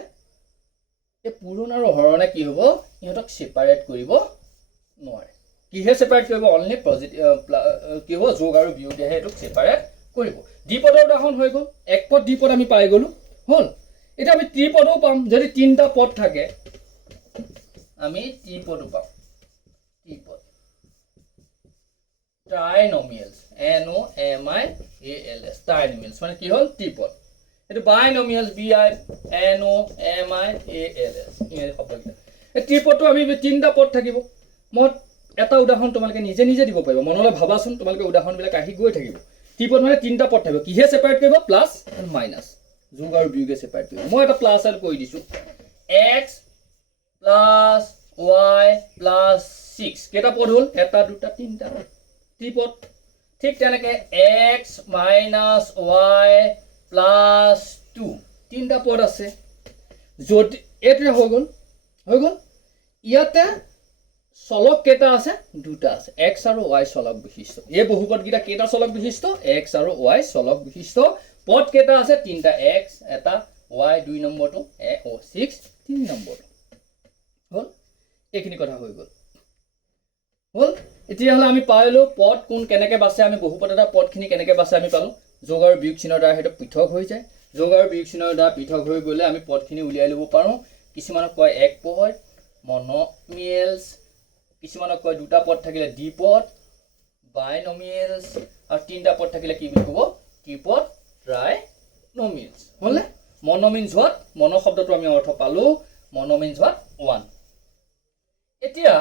এই পূৰণ আৰু হৰণে কি হ'ব ইহঁতক সেপাৰেট কৰিব নোৱাৰে কিহে সেপাৰেট কৰিব only পজিটিভ কি হ'ব যোগ আৰু বিয়োগ দিয়ে এটোক সেপাৰেট কৰিব দ্বিপদৰ উদাহৰণ হৈ গ'ল এক পদ দ্বিপদ আমি পাই গলো হল এটা আমি ত্ৰিপদও পাম যদি তিনটা পদ থাকে আমি ত্ৰিপদও পাম ত্ৰিপদ trinomials n o m i a l s trinomials মানে কি হল ত্ৰিপদ এটো binomials b i n o m i a l s এই শব্দটো এই ত্ৰিপদটো আমি তিনটা পদ থাকিব মই এটা উদাহৰণ তোমালোকে নিজে নিজে দিব পাৰিবা মনলৈ ভাবাচোন তোমালোকে উদাহৰণবিলাক আহি গৈ থাকিব ত্ৰিপদ মানে তিনটা পদ থাকিব কিহে সেপাৰেট কৰিব প্লাস আৰু মাইনাস যোগ আৰু বিয়োগে সেপাৰেট কৰিব মই এটা প্লাস আৰু কৈ দিছো x plus y plus 6 কেটা পদ হল এটা দুটা তিনটা ত্ৰিপদ ঠিক তেনেকে x minus y plus 2 তিনটা পদ আছে যদি এটা হৈ গল ইয়াতে চলক কেটা আছে দুটা আছে x আৰু y চলক বিশিষ্ট এই বহুপদ গিটা কেটা চলক বিশিষ্ট x আৰু y চলক বিশিষ্ট পদ কেটা আছে তিনটা x এটা y 2 নম্বৰটো o 6 3 নম্বৰ হল এইখিনি কথা হৈ গল এতিয়া হল আমি পাইলো পদ কোন কেনেকে বাছে আমি বহুপদ এটা পদখিনি কেনেকে বাছে আমি পালো যোগ আৰু বিয়োগ চিহ্নৰ দ্বাৰা হেতু পৃথক হৈ যায় যোগ আৰু বিয়োগ চিহ্নৰ দ্বাৰা পৃথক হৈ গলে আমি পদখিনি উলিয়াই লব পাৰো কিছুমানক কয় এক পদ মনোমিয়েলস কিছুমানক কয় দুটা পদ থাকিলে দ্বিপদ বাইনোমিয়েলস আৰু তিনটা পদ থাকিলে কি বুলি কব ত্ৰিপদ ট্ৰাইনোমিয়েলস হলে মনোমিনস হোৱাত মনো শব্দটো আমি অৰ্থ পালো মনোমিনস হোৱাত 1 এতিয়া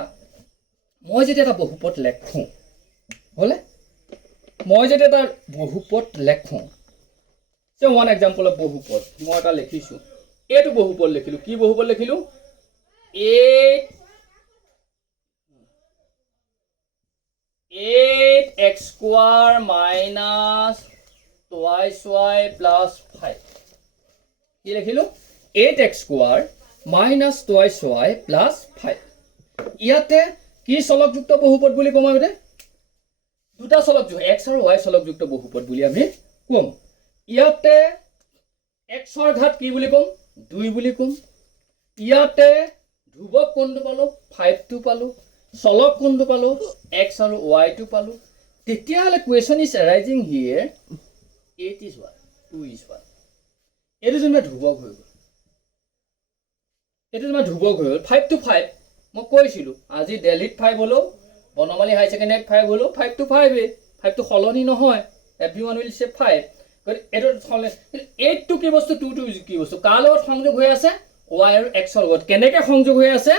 মই যদি এটা বহুপদ লেখো হলে মই যদি এটা বহুপদ লেখো সে ওয়ান এক্সাম্পল অফ বহুপদ মই এটা লিখিছো এটো বহুপদ লিখিলো কি বহুপদ লিখিলো 8x square minus twice y plus 5 কি লিখিলো 8x square minus twice y plus 5 ইয়াতে কি চলকযুক্ত বহুপদ বুলি কম আমি দুটা চলকযুক্ত x আৰু y চলকযুক্ত বহুপদ বুলি আমি কম ইয়াতে x ৰ ঘাত কি বুলি কম 2 বুলি কম ইয়াতে ধ্ৰুৱক কোনটো পালো 5 টো পালো চলক কোনটো পালো x আৰু y টো পালো তেতিয়ালে question is arising here 8 is 1 2 is 1 এটো যেন ধ্ৰুৱক হৈ গল এটো যেন ধ্ৰুৱক হৈ গল 5 to 5 মই কৈছিলো আজি দিল্লীত 5 হলো বনমালী হাই সেকেন্ডাৰীত 5 হলো 5 to 5 5 to সলনি নহয় everyone will say 5 but এটো সলনি 8 to কি বস্তু 2 to কি বস্তু কাৰ লগত সংযোগ হৈ আছে y আৰু x ৰ লগত কেনেকৈ সংযোগ হৈ আছে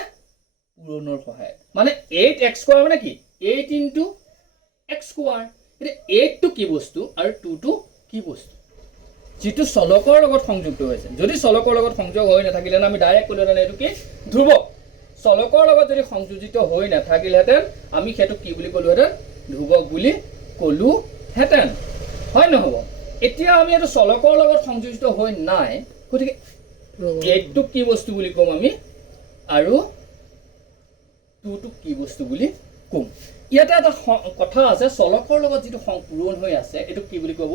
পূৰণৰ সহায় মানে 8x স্কয়াৰ মানে কি 8 into x স্কয়াৰ এটা 8 to কি বস্তু আৰু 2 to কি বস্তু যেটো চলকৰ লগত সংযুক্ত হৈছে যদি চলকৰ লগত সংযোগ হৈ নাথাকিলে আমি ডাইৰেক্ট কলো না এটো কি ধ্ৰুৱক চলকৰ লগত যদি সংযোজিত হৈ নাথাকিলহেতেন আমি হেতু কি বুলি কলো হেতেন ধ্ৰুৱক বুলি কলো হেতেন হয় নহব এতিয়া আমি এটো চলকৰ লগত সংযোজিত হৈ নাই গতিকে এইটো কি বস্তু বুলি কম আমি আৰু টুটো কি বস্তু বুলি কম ইয়াতে এটা কথা আছে চলকৰ লগত যেটো পূৰণ হৈ আছে এটো কি বুলি কব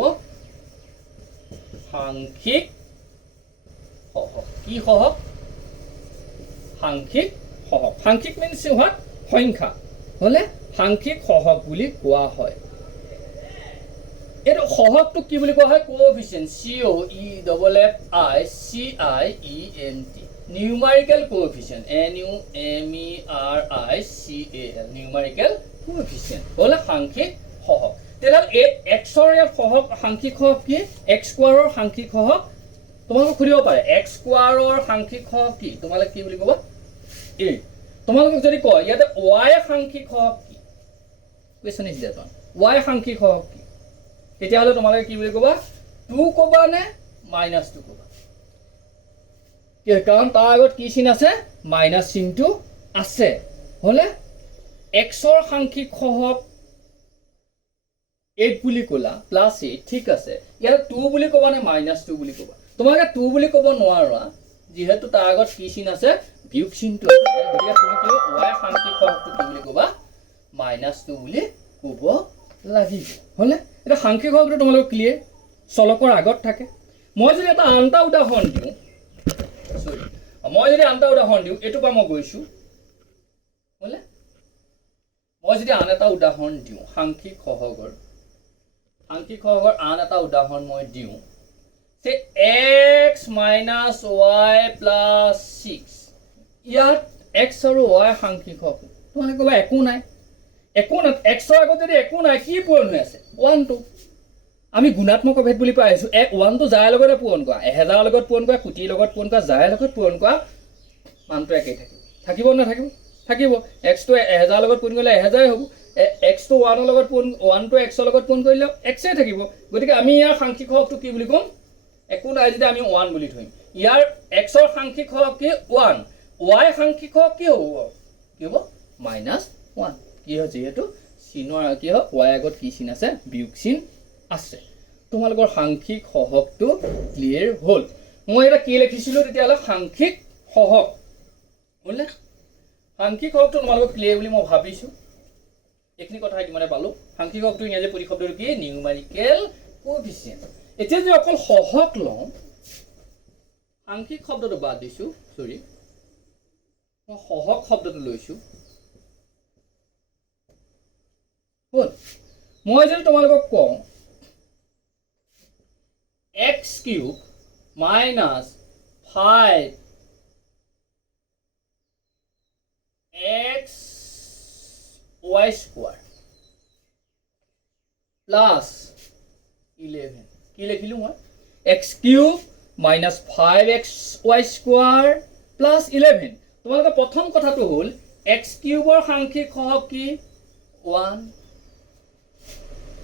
সাংখ্যিক সহগ কি সহগ সাংখ্যিক সহগ সাংখ্যিক মিন্স হোৱাট সংখ্যা হলে সাংখ্যিক সহগ বুলি কোৱা হয় এটো সহগটো কি বুলি কোৱা হয় কোএফিচিয়েন্ট COEFFICIENT numerical coefficient NUMERICAL numerical coefficient হলে সাংখ্যিক সহগ তেতিয়াল x ৰ সহগ সাংখ্যিক সহগ কি x স্কয়াৰৰ সাংখ্যিক সহগ তোমালোক খুলিব পাৰে x স্কয়াৰৰ সাংখ্যিক সহগ কি তোমালোক কি বুলি কবা এ তোমালোক যদি কয় ইয়াতে y সাংখ্যিক সহগ কি কোৱেশ্চন ইজ দ্যাট y সাংখ্যিক সহগ কি তেতিয়াহলে তোমালোকে কি বুলি কবা 2 কবা নে -2 কবা কি কাৰণ তাৰ আগত কি চিন আছে মাইনাস চিনটো আছে হলে xৰ সাংখ্যিক সহগ 8 বুলি ক'লা প্লাছ 8 ঠিক আছে ইয়াত 2 বুলি ক'বা নে -2 বুলি ক'বা তোমালোকে 2 বুলি ক'ব নোৱাৰা যেহেতু তাৰ আগত কি চিন আছে বিয়োগ চিনটো আছে গতিকে তুমি কি y সাংখ্যিক সহগটো কি বুলি ক'বা -2 বুলি ক'ব লাগিব হলে এটা সাংখ্যিক সহগটো তোমালোক ক্লিয়াৰ চলকৰ আগত থাকে মই যদি এটা আনটা উদাহৰণ দিওঁ সৰি মই যদি আনটা উদাহৰণ দিওঁ এটো পা মই গৈছো হলে মই যদি আন এটা উদাহৰণ দিওঁ সাংখ্যিক সহগৰ আন এটা উদাহৰণ মই দিওঁ সে x - y + 6 ইয়াত x আৰু y সাংখ্যিক সহগ তোমালোকে ক'বা একো নাই x ৰ আগত যদি একো নাই কি পূৰণ হৈ আছে 1 2 আমি গুণাত্মক অভেদ বুলি পাই আছো 1 টো যায় লগতে পূৰণ কৰা 1000 লগত পূৰণ কৰা কোটিৰ লগত পূৰণ কৰা যায় লগত পূৰণ কৰা মানটো একেই থাকিব না থাকিব x টো 1000 লগত পূৰণ কৰিলে 1000 হ'ব x টো 1 ৰ লগত পূৰণ 1 টো x ৰ লগত পূৰণ কৰিলে x এ থাকিব গতিকে আমি ইয়াৰ সাংখ্যিক সহগটো কি বুলি ক'ম একো নাই যদি আমি 1 বুলি ধৰিম ইয়াৰ x ৰ সাংখ্যিক সহগ কি 1 y সাংখ্যিক সহগ কি হ'ব -1 কি হয় যেহেতু চিনৰ কি হয় y আগত কি চিন আছে বিয়োগ চিন আছে তোমালোকৰ সাংখ্যিক সহগটো ক্লিয়াৰ হ'ল মই এটা কি লিখিছিলো তেতিয়ালে সাংখ্যিক সহগ হলে সাংখ্যিক সহগটো তোমালোকৰ ক্লিয়াৰ বুলি মই ভাবিছো এইখিনি কথা মানে পালো সাংখ্যিক সহগটো ইংৰাজী পৰিশব্দটো কি নিউমেৰিকেল কোএফিচিয়েন্ট এতিয়া যে অকল সহগ লওঁ সাংখ্যিক শব্দটো বাদ দিছো সৰি মই সহগ শব্দটো লৈছো হ'ল মই যদি তোমালোকক কওঁ x³ - 5xy² প্লাছ 11 কি লিখিলো মই x³ - 5xy² প্লাছ 11 তোমালোকে প্ৰথম কথাটো হ'ল x³ ৰ সাংখ্যিক সহগ কি 1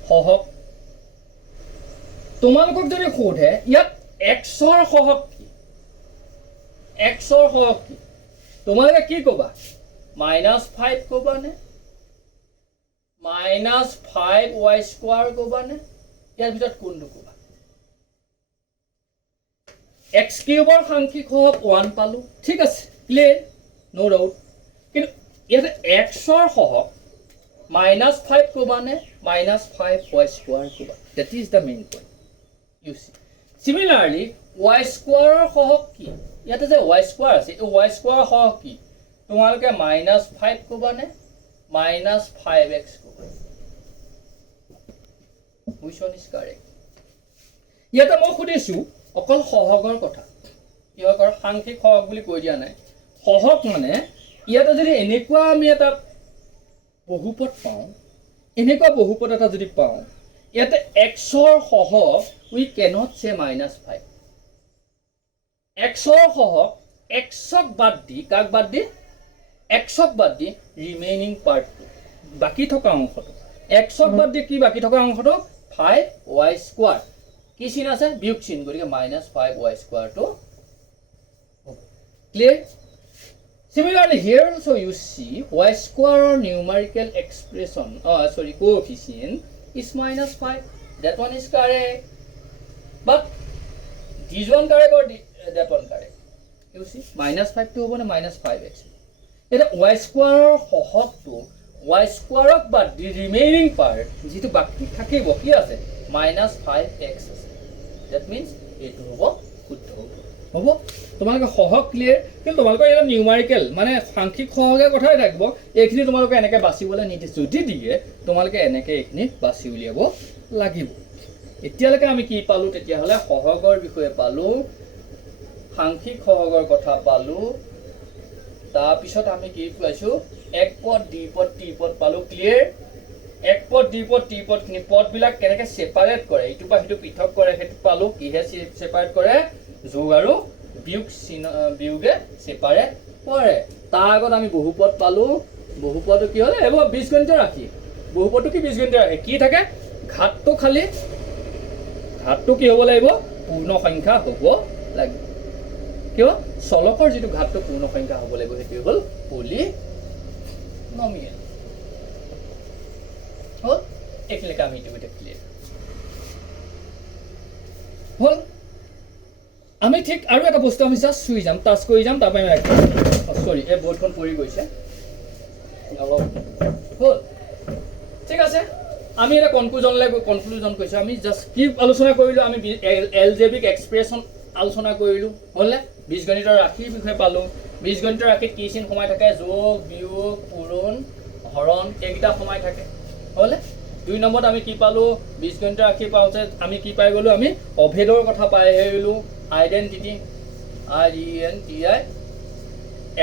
সহগ তোমালোকক যদি সোধে ইয়াত x ৰ সহগ কি তোমালোকে কি ক'বা -5 ক'বা নে -5y² ক'বা নে ইয়াৰ ভিতৰত কোনটো ক'বা x³ ৰ সাংখ্যিক সহগ 1 পালো ঠিক আছে ক্লিয়াৰ নো ডাউট কিন্তু ইয়াতে x ৰ সহগ -5 ক'বা নে -5y² ক'বা that is the main point you see similarly y² ৰ সহগ কি ইয়াতে যে y² আছে এই y² ৰ সহগ কি তোমালোকে -5 ক'বা নে -5x ক'বা which one is correct ইয়াতে মই খুদিছো অকল সহগৰ কথা কিহৰ সাংখ্যিক সহগ বুলি কৈ দিয়া নাই সহগ মানে ইয়াতে যদি এনেকুৱা আমি এটা বহুপদ পাওঁ এনেকুৱা বহুপদ এটা যদি পাওঁ ইয়াতে x ৰ সহগ we cannot say -5 x ৰ সহগ x ক বাদ দি কাক বাদ দি x ক বাদ দি ৰিমেইনিং পাৰ্টটো বাকি থকা অংশটো x ক বাদ দি কি বাকি থকা অংশটো 5y² কি চিন আছে বিয়োগ চিন গতিকে -5y² টো clear similarly here also you see y² numerical expression coefficient is -5 that one is correct but this one correct or that one correct you see -5 to hobo na -5x eta y² সহগটো y² ক বাদ দি remaining part যেটো বাকি থাকিব কি আছে -5x আছে that means এটো হ'ব শুদ্ধ হ'ব তোমালোকে সহগ ক্লিয়াৰ কিন্তু তোমালোকে এটা নিউমেৰিকেল মানে সাংখ্যিক সহগৰ কথাই থাকিব এইখিনি তোমালোকে এনেকৈ বাছিবলৈ নিদিছে যদি দিয়ে তোমালোকে এনেকৈ এইখিনি বাছি উলিয়াব লাগিব এতিয়ালৈকে আমি কি পালো তেতিয়াহলে সহগৰ বিষয়ে পালো সাংখ্যিক সহগৰ কথা পালো তাৰ পিছত আমি কি পাইছো এক পদ দ্বি পদ ত্ৰি পদ পালো ক্লিয়াৰ এক পদ দ্বি পদ ত্ৰি পদ খিনি পদবিলাক কেনেকৈ সেপাৰেট কৰে ইটো পা হিটো পৃথক কৰে হেতু পালো কিহে সেপাৰেট কৰে যোগ আৰু বিয়োগে সেপাৰেট কৰে তাৰ আগত আমি বহুপদ পালো বহুপদ কি হলে এব বীজগণিত ৰাখি বহুপদটো কি বীজগণিত ৰাখে কি থাকে ঘাতটো খালি ঘাতটো কি হ'ব লাগিব পূৰ্ণ সংখ্যা হ'ব লাগিব কিয় চলকৰ যেটো ঘাতটো পূৰ্ণ সংখ্যা হ'ব লাগিব হেতু হ'ল পলিনমিয়েল এইখিনিলৈকে আমি ইতিমধ্যে ক্লিয়াৰ হ'ল আমি ঠিক আৰু এটা বস্তু আমি জাষ্ট চুই যাম টাচ কৰি যাম তাৰপৰা আমি সৰি এই বৰ্ডখন পৰি গৈছে অলপ হ'ল ঠিক আছে আমি এটা কনক্লুজন কৰিছোঁ আমি জাষ্ট কি আলোচনা কৰিলোঁ আমি এলজেব্ৰিক এক্সপ্ৰেছন আলোচনা কৰিলোঁ হ'লনে বীজগণিতৰ ৰাশিৰ বিষয়ে পালোঁ বীজগণিতৰ ৰাশিত কি চিন সোমাই থাকে যোগ বিয়োগ পূৰণ হৰণ এইকেইটা সোমাই থাকে হ'লনে 2 নম্বৰত আমি কি পালোঁ বীজগণিতৰ ৰাশি পাওঁতে আমি কি পাই গ'লোঁ আমি অভেদৰ কথা পাই গ'লোঁ identity IDENTI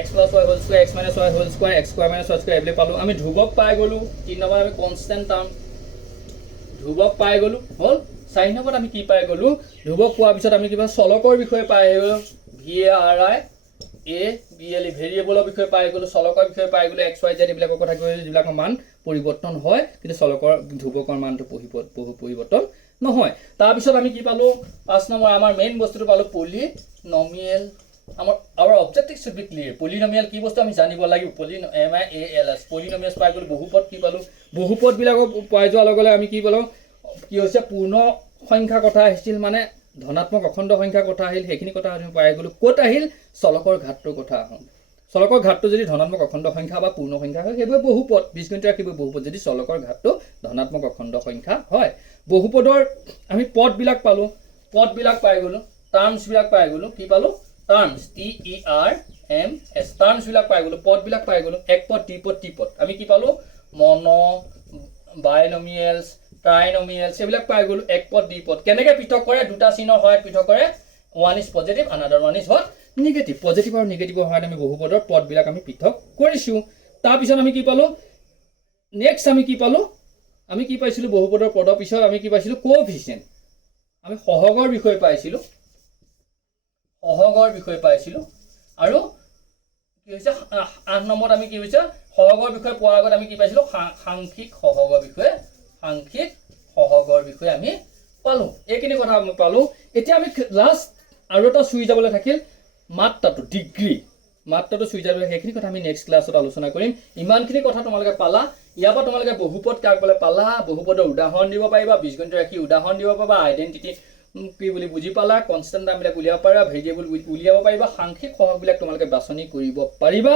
x plus y whole square x minus y whole square x square minus y square এইবিলাক পালোঁ আমি ধ্ৰুৱক পাই গ'লোঁ 3 নম্বৰত আমি কনষ্টেণ্ট টাৰ্ম ধ্ৰুৱক পাই গ'লোঁ হ'ল 4 নম্বৰত আমি কি পাই গ'লোঁ ধ্ৰুৱক পোৱাৰ পিছত আমি কিবা চলকৰ বিষয়ে পাই গ'লোঁ VARI ABLE ভেৰিয়েবলৰ বিষয়ে পাই গ'লোঁ চলকৰ বিষয়ে পাই গ'লোঁ XYZ এইবিলাকৰ কথা কৈছোঁ যিবিলাকৰ মান পৰিৱৰ্তন হয় কিন্তু চলকৰ ধ্ৰুৱকৰ মানটো পৰিৱৰ্তন নহয় তাৰপিছত আমি কি পালোঁ 5 নম্বৰ আমাৰ মেইন বস্তুটো পালোঁ polynomial our objective should be clear polynomial কি বস্তু আমি জানিব লাগিব MIALS polynomials পাই গ'লোঁ বহুপদ কি পালোঁ বহুপদবিলাকক পাই যোৱাৰ লগে লগে আমি কি পালোঁ কি হৈছে পূৰ্ণ সংখ্যা কথা আহিছিল মানে ধনাত্মক অখণ্ড সংখ্যা কথা আহিল সেইখিনি কথা আমি পাই গ'লোঁ ক'ত আহিল চলকৰ ঘাতটোৰ কথা আহোঁ চলকৰ ঘাতটো যদি ধনাত্মক অখণ্ড সংখ্যা বা পূৰ্ণ সংখ্যা হয় সেইবোৰ বহুপদ বীজগণিত ৰাখিব বহুপদ যদি চলকৰ ঘাতটো ধনাত্মক অখণ্ড সংখ্যা হয় বহুপদৰ আমি পদবিলাক পালোঁ পদবিলাক পাই গ'লোঁ টাৰ্মছবিলাক পাই গ'লোঁ কি পালোঁ টাৰ্মছ TERMS টাৰ্মছবিলাক পাই গ'লোঁ পদবিলাক পাই গ'লোঁ এক পদ দ্বিপদ ত্ৰিপদ আমি কি পালোঁ মন বাইনমিয়েলছ ট্ৰাইনমিয়েলছ এইবিলাক পাই গ'লোঁ এক পদ দ্বিপদ কেনেকৈ পৃথক কৰে দুটা চিহ্নৰ সহায়ত পৃথক কৰে one is positive another one is what negative positive আৰু নেগেটিভৰ সহায়ত আমি বহুপদৰ পদবিলাক আমি পৃথক কৰিছোঁ তাৰপিছত আমি কি পালোঁ নেক্সট আমি কি পালোঁ আমি কি পাইছিলোঁ বহুপদৰ পদৰ পিছত আমি কি পাইছিলোঁ কোএফিচিয়েণ্ট আমি সহগৰ বিষয়ে পাইছিলোঁ আৰু কি হৈছে 8 নম্বৰত আমি কি হৈছে সহগৰ বিষয়ে পোৱাৰ আগত আমি কি পাইছিলোঁ সাংখ্যিক সহগৰ বিষয়ে আমি পালোঁ এইখিনি কথা আমি পালোঁ এতিয়া আমি লাষ্ট আৰু এটা চুই যাবলৈ থাকিল মাত্ৰাটো ডিগ্ৰী মাত্ৰাটো চুই যাবলৈ সেইখিনি কথা আমি নেক্সট ক্লাছত আলোচনা কৰিম ইমানখিনি কথা তোমালোকে পালা ইয়াৰ পৰা তোমালোকে বহুপদ কাক বোলে পালা বহুপদৰ উদাহৰণ দিব পাৰিবা বীজগণিতৰ ৰাশি উদাহৰণ দিব পাৰিবা আইডেণ্টিটি কি বুলি বুজি পালা কনষ্টেণ্ট টাৰ্মবিলাক উলিয়াব পাৰিবা ভেৰিয়েবল উলিয়াব পাৰিবা সাংখ্যিক সহগবিলাক তোমালোকে বাছনি কৰিব পাৰিবা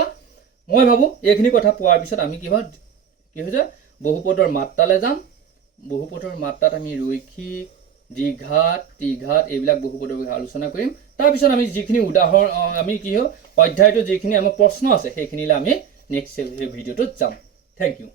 মই ভাবোঁ এইখিনি কথা পোৱাৰ পিছত আমি কি হৈছে বহুপদৰ মাত্ৰালৈ যাম বহুপদৰ মাত্ৰাত আমি ৰৈখিক দ্বিঘাত ত্ৰিঘাত এইবিলাক বহুপদৰ বিষয়ে আলোচনা কৰিম তাৰপিছত আমি যিখিনি উদাহৰণ আমি কি হয় অধ্যায়টো যিখিনি আমাৰ প্ৰশ্ন আছে সেইখিনিলৈ আমি নেক্সট ভিডিঅ'টোত যাম থেংক ইউ